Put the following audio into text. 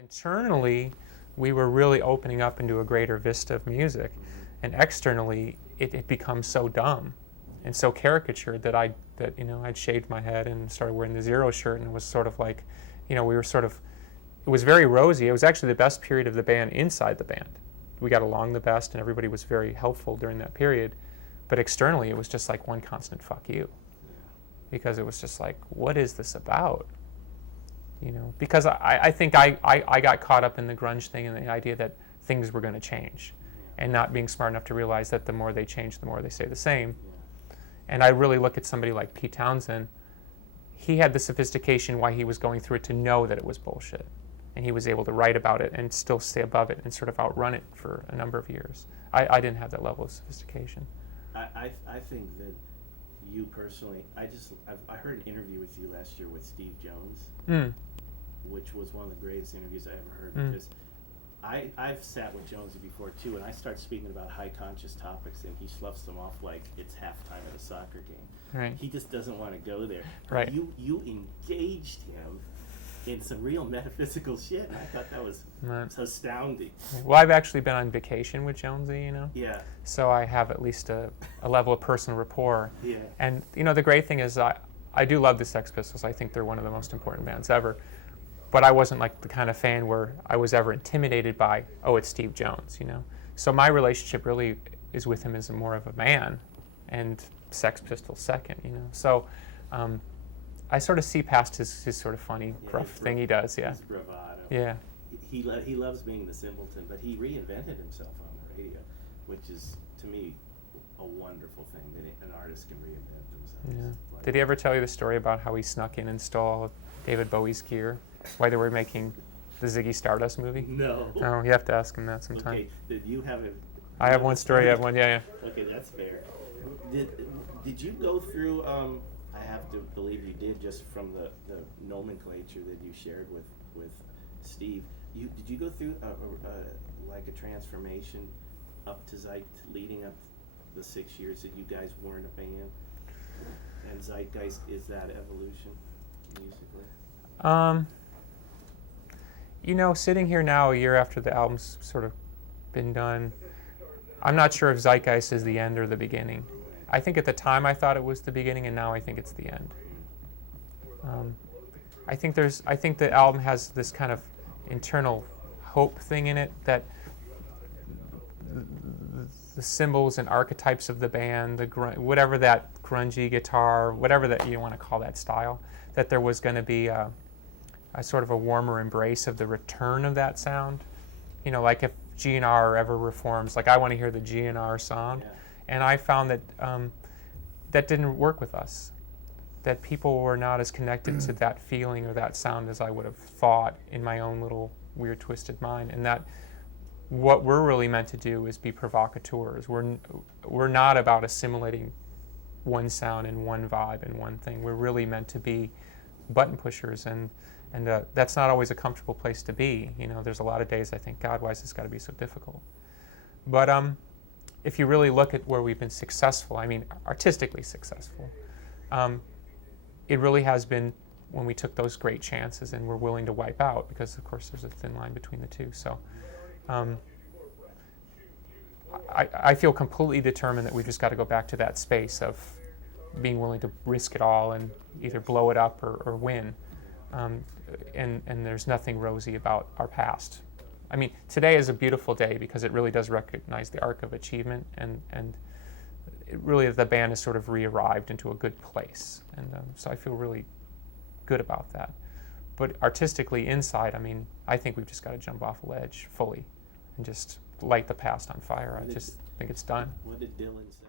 Internally, we were really opening up into a greater vista of music, and externally, it becomes so dumb and so caricatured that I'd shaved my head and started wearing the Zero shirt, and it was sort of like, we were sort of, it was very rosy. It was actually the best period of the band inside the band. We got along the best, and everybody was very helpful during that period. But externally, it was just like one constant fuck you, because it was just like, what is this about? Because I think I got caught up in the grunge thing and the idea that things were going to change, and not being smart enough to realize that the more they change, the more they stay the same. And I really look at somebody like Pete Townsend. He had the sophistication why he was going through it to know that it was bullshit, and he was able to write about it and still stay above it and sort of outrun it for a number of years. I didn't have that level of sophistication. I think that you personally, I heard an interview with you last year with Steve Jones, which was one of the greatest interviews I ever heard, because I've sat with Jonesy before too, and I start speaking about high conscious topics, and he sloughs them off like it's halftime at a soccer game. Right. He just doesn't want to go there. Right. You engaged him in some real metaphysical shit, and I thought that was astounding. Well, I've actually been on vacation with Jonesy, Yeah. So I have at least a level of personal rapport. Yeah. And, the great thing is I do love the Sex Pistols. I think they're one of the most important bands ever. But I wasn't like the kind of fan where I was ever intimidated by, oh, it's Steve Jones, So my relationship really is with him as more of a man, and Sex Pistols second, So I sort of see past his sort of funny, gruff thing he does, His bravado. Yeah. He loves being the simpleton, but he reinvented himself on the radio, which is, to me, a wonderful thing, that an artist can reinvent themselves. Yeah. Did he ever tell you the story about how he snuck in and stole David Bowie's gear while they were making the Ziggy Stardust movie? No. Oh, you have to ask him that sometime. Okay, did you have it? I have one story, I have one, yeah. Okay, that's fair. Did you go through, I have to believe you did, just from the nomenclature that you shared with Steve, did you go through like a transformation up to leading up the 6 years that you guys weren't a band? And Zeitgeist, is that evolution musically? Sitting here now a year after the album's sort of been done, I'm not sure if Zeitgeist is the end or the beginning. I think at the time I thought it was the beginning, and now I think it's the end. I think the album has this kind of internal hope thing in it, that the symbols and archetypes of the band, whatever that grungy guitar, whatever that you want to call that style, that there was going to be a sort of a warmer embrace of the return of that sound. Like if GNR ever reforms, like I want to hear the GNR sound. Yeah. And I found that that didn't work with us, that people were not as connected to that feeling or that sound as I would have thought in my own little weird twisted mind, and that what we're really meant to do is be provocateurs. We're not about assimilating one sound and one vibe and one thing. We're really meant to be button pushers, and that's not always a comfortable place to be. There's a lot of days I think, God, why has this got to be so difficult? But if you really look at where we've been successful, I mean artistically successful, it really has been when we took those great chances and were willing to wipe out, because of course there's a thin line between the two. So I feel completely determined that we've just got to go back to that space of being willing to risk it all and either blow it up or win. And there's nothing rosy about our past. I mean, today is a beautiful day because it really does recognize the arc of achievement, and it really, the band has sort of re-arrived into a good place. And so I feel really good about that. But artistically inside, I mean, I think we've just got to jump off a ledge fully and just light the past on fire. I just think it's done. What did Dylan say?